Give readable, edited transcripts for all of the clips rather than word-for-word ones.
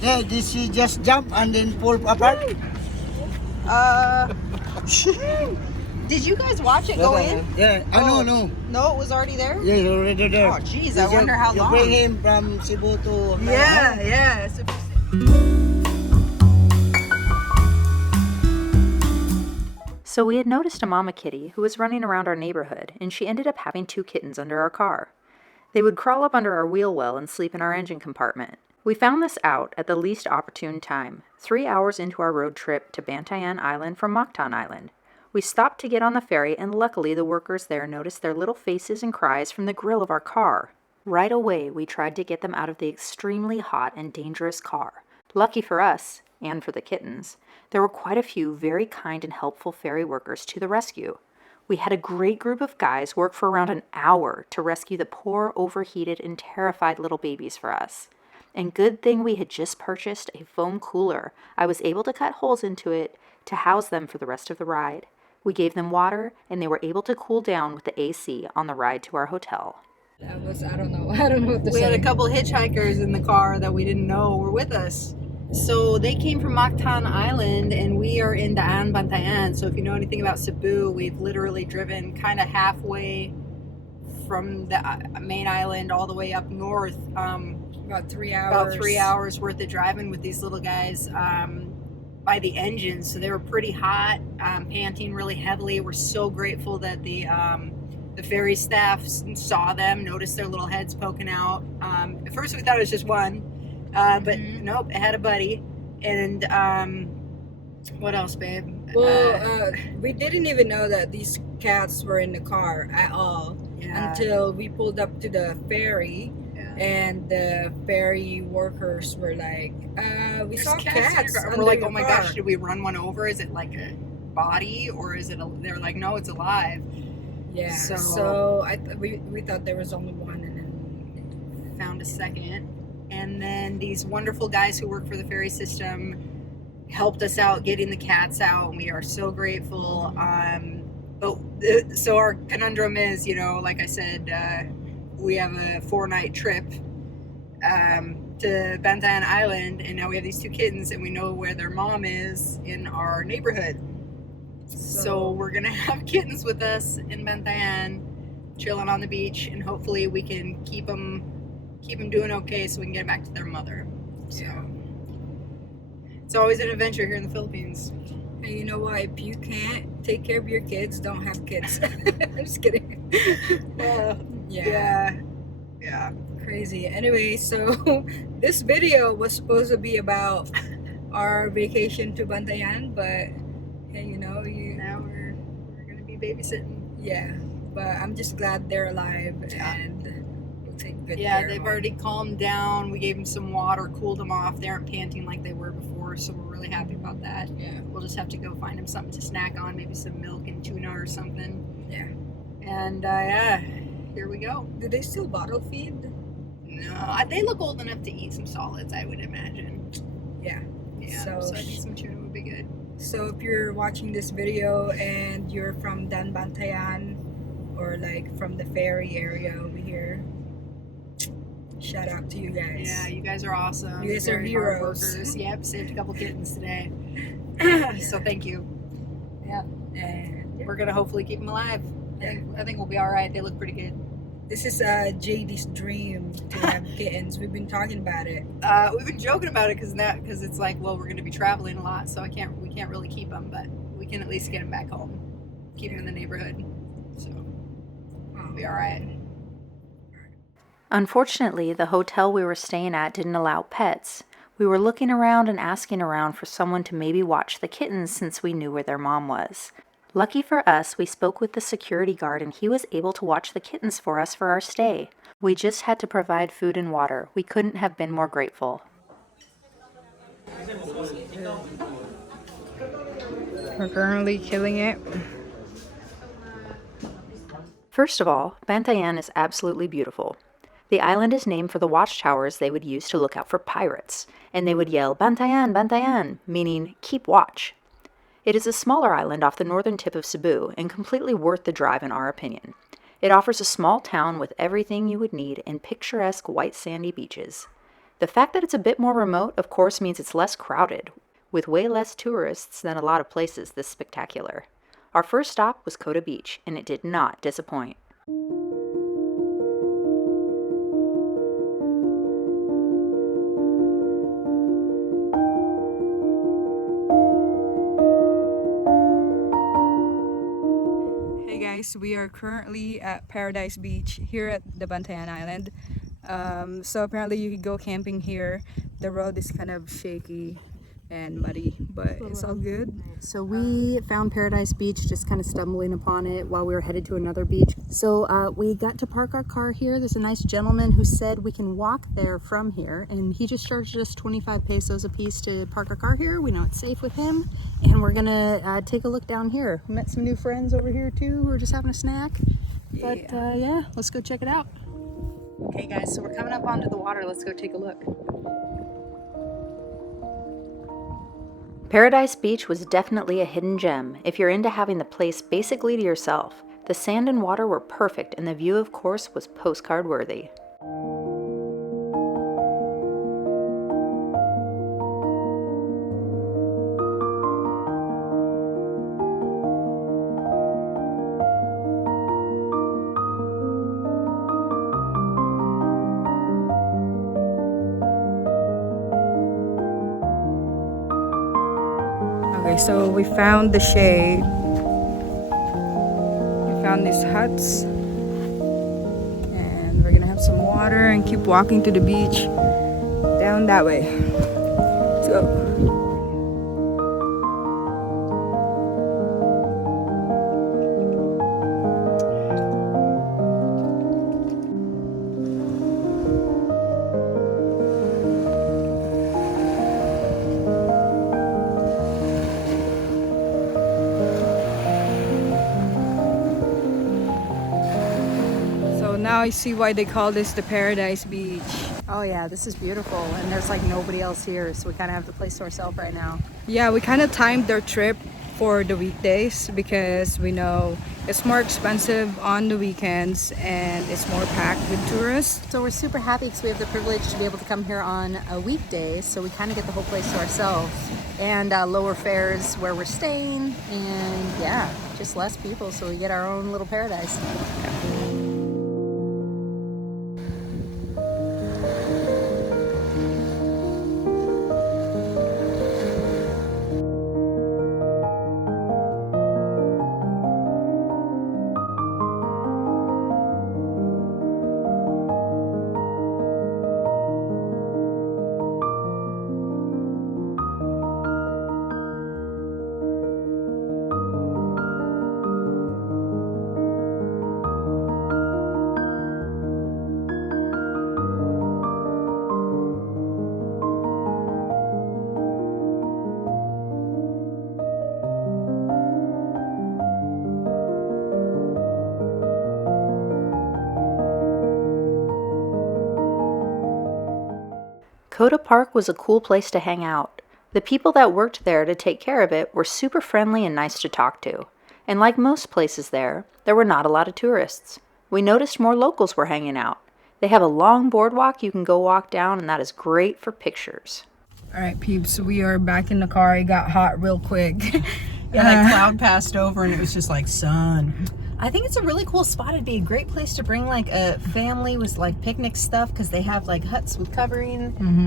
Yeah, did she just jump and then pull apart? Uh, did you guys watch it go in? Yeah. Oh, no. No, it was already there? Yeah, he's already there. Oh, jeez, I wonder how long. You bring him from Cebu to... Yeah. So we had noticed a mama kitty who was running around our neighborhood, and she ended up having 2 kittens under our car. They would crawl up under our wheel well and sleep in our engine compartment. We found this out at the least opportune time, 3 hours into our road trip to Bantayan Island from Bantayan Island. We stopped to get on the ferry, and luckily the workers there noticed their little faces and cries from the grill of our car. Right away, we tried to get them out of the extremely hot and dangerous car. Lucky for us, and for the kittens, there were quite a few very kind and helpful ferry workers to the rescue. We had a great group of guys work for around an hour to rescue the poor, overheated, and terrified little babies for us. And good thing we had just purchased a foam cooler. I was able to cut holes into it to house them for the rest of the ride. We gave them water, and they were able to cool down with the AC on the ride to our hotel. I don't know what to say. We had a couple hitchhikers in the car that we didn't know were with us. So they came from Bantayan Island, and we are in Daan Bantayan. So if you know anything about Cebu, we've literally driven kind of halfway from the main island all the way up north. About 3 hours. About 3 hours worth of driving with these little guys by the engine. So they were pretty hot, panting really heavily. We're so grateful that the ferry staff saw them, noticed their little heads poking out. At first we thought it was just one, but nope, it had a buddy. And what else, babe? Well, we didn't even know that these cats were in the car at all until we pulled up to the ferry. And the ferry workers were like, we saw cats. And we're like, oh my gosh, did we run one over? Is it like a body, or is it they're like, no, it's alive. Yeah, so we thought there was only one, and then found a second. And then these wonderful guys who work for the ferry system helped us out getting the cats out, and we are so grateful. So our conundrum is, like I said, we have a 4-night trip to Bantayan Island, and now we have these 2 kittens, and we know where their mom is in our neighborhood. So we're gonna have kittens with us in Bantayan, chilling on the beach, and hopefully we can keep them doing okay, so we can get back to their mother. So it's always an adventure here in the Philippines. And you know what? If you can't take care of your kids, don't have kids. I'm just kidding. Yeah. Crazy. Anyway, so this video was supposed to be about our vacation to Bantayan, but hey, now we're gonna be babysitting. Yeah, but I'm just glad they're alive and we'll take good care. Yeah, they've already calmed down. We gave them some water, cooled them off. They aren't panting like they were before, so we're really happy about that. Yeah, we'll just have to go find them something to snack on, maybe some milk and tuna or something. Yeah, and here we go. Do they still bottle feed? No, they look old enough to eat some solids, I would imagine. Yeah. So I think some tuna would be good. So if you're watching this video and you're from Dan Bantayan or like from the ferry area over here, shout out to you guys. Yeah, you guys are awesome. You guys are heroes. Workers. Yep, saved a couple kittens today. So thank you. Yeah, and we're gonna hopefully keep them alive. I think we'll be all right. They look pretty good. This is JD's dream to have kittens. We've been talking about it. We've been joking about it because it's like, well, we're going to be traveling a lot, so we can't really keep them, but we can at least get them back home, keep them in the neighborhood. So we'll be all right. Unfortunately, the hotel we were staying at didn't allow pets. We were looking around and asking around for someone to maybe watch the kittens since we knew where their mom was. Lucky for us, we spoke with the security guard and he was able to watch the kittens for us for our stay. We just had to provide food and water. We couldn't have been more grateful. We're currently killing it. First of all, Bantayan is absolutely beautiful. The island is named for the watchtowers they would use to look out for pirates, and they would yell, "Bantayan, Bantayan," meaning keep watch. It is a smaller island off the northern tip of Cebu and completely worth the drive in our opinion. It offers a small town with everything you would need and picturesque white sandy beaches. The fact that it's a bit more remote, of course, means it's less crowded, with way less tourists than a lot of places this spectacular. Our first stop was Kota Beach, and it did not disappoint. Hey guys, we are currently at Paradise Beach here at the Bantayan Island. So apparently you can go camping here. The road is kind of shaky and muddy, but it's all good. So we found Paradise Beach, just kind of stumbling upon it while we were headed to another beach. So we got to park our car here. There's a nice gentleman who said we can walk there from here, and he just charged us 25 pesos a piece to park our car here. We know it's safe with him, and we're gonna take a look down here. We met some new friends over here too who are just having a snack. But yeah, let's go check it out. Okay guys, so we're coming up onto the water. Let's go take a look. Paradise Beach was definitely a hidden gem if you're into having the place basically to yourself. The sand and water were perfect, and the view, of course, was postcard worthy. Okay, so we found the shade. We found these huts. And we're gonna have some water and keep walking to the beach down that way. Let's go. Now I see why they call this the Paradise Beach. Oh yeah, this is beautiful, and there's like nobody else here, so we kind of have the place to ourselves right now. Yeah, we kind of timed their trip for the weekdays because we know it's more expensive on the weekends and it's more packed with tourists. So we're super happy because we have the privilege to be able to come here on a weekday, so we kind of get the whole place to ourselves, and lower fares where we're staying, and yeah, just less people, so we get our own little paradise. Kota Park was a cool place to hang out. The people that worked there to take care of it were super friendly and nice to talk to. And like most places there were not a lot of tourists. We noticed more locals were hanging out. They have a long boardwalk you can go walk down, and that is great for pictures. All right, peeps, we are back in the car. It got hot real quick. Yeah, that cloud passed over and it was just like sun. I think it's a really cool spot. It'd be a great place to bring like a family with like picnic stuff, because they have like huts with covering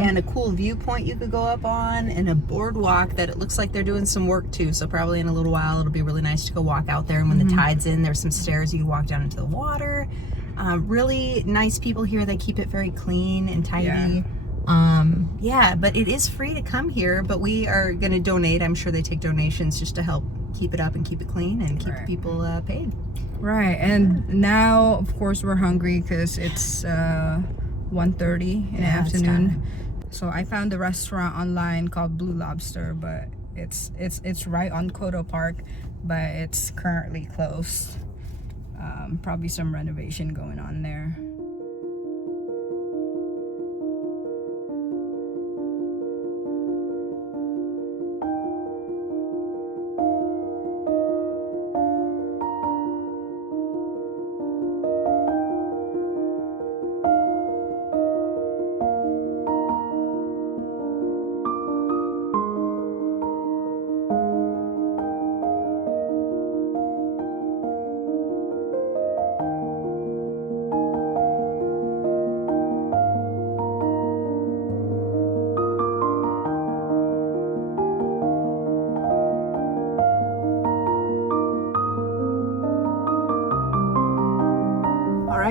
and a cool viewpoint you could go up on, and a boardwalk that it looks like they're doing some work too. So probably in a little while it'll be really nice to go walk out there. And when the tide's in, there's some stairs you can walk down into the water. Really nice people here. They keep it very clean and tidy. Yeah, but it is free to come here, but we are going to donate. I'm sure they take donations just to help keep it up and keep it clean and keep people paid. Right, and now of course we're hungry because it's 1:30 in the afternoon. So I found a restaurant online called Blue Lobster, but it's right on Kota Park, but it's currently closed. Probably some renovation going on there.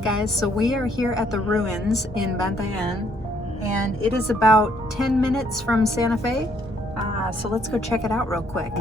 Alright guys, so we are here at the ruins in Bantayan, and it is about 10 minutes from Santa Fe, so let's go check it out real quick.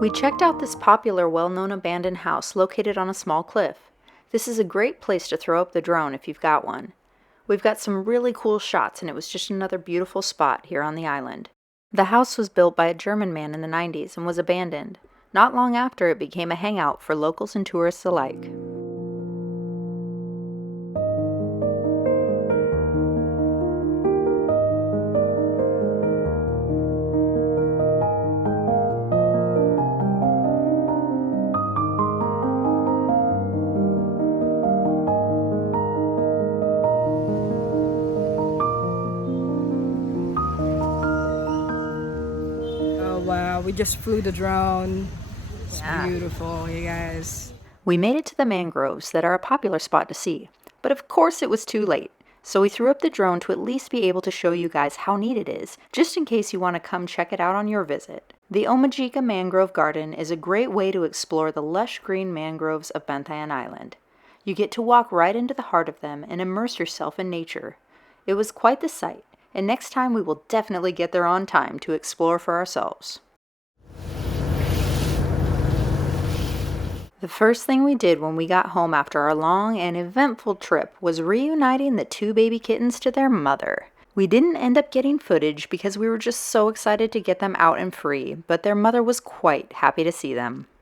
We checked out this popular, well-known abandoned house located on a small cliff. This is a great place to throw up the drone if you've got one. We've got some really cool shots, and it was just another beautiful spot here on the island. The house was built by a German man in the 90s and was abandoned. Not long after, it became a hangout for locals and tourists alike. Wow, we just flew the drone. It's Yeah. beautiful, you guys. We made it to the mangroves that are a popular spot to see, but of course it was too late, so we threw up the drone to at least be able to show you guys how neat it is, just in case you want to come check it out on your visit. The Omajica Mangrove Garden is a great way to explore the lush green mangroves of Bantayan Island. You get to walk right into the heart of them and immerse yourself in nature. It was quite the sight, and next time we will definitely get there on time to explore for ourselves. The first thing we did when we got home after our long and eventful trip was reuniting the two baby kittens to their mother. We didn't end up getting footage because we were just so excited to get them out and free, but their mother was quite happy to see them.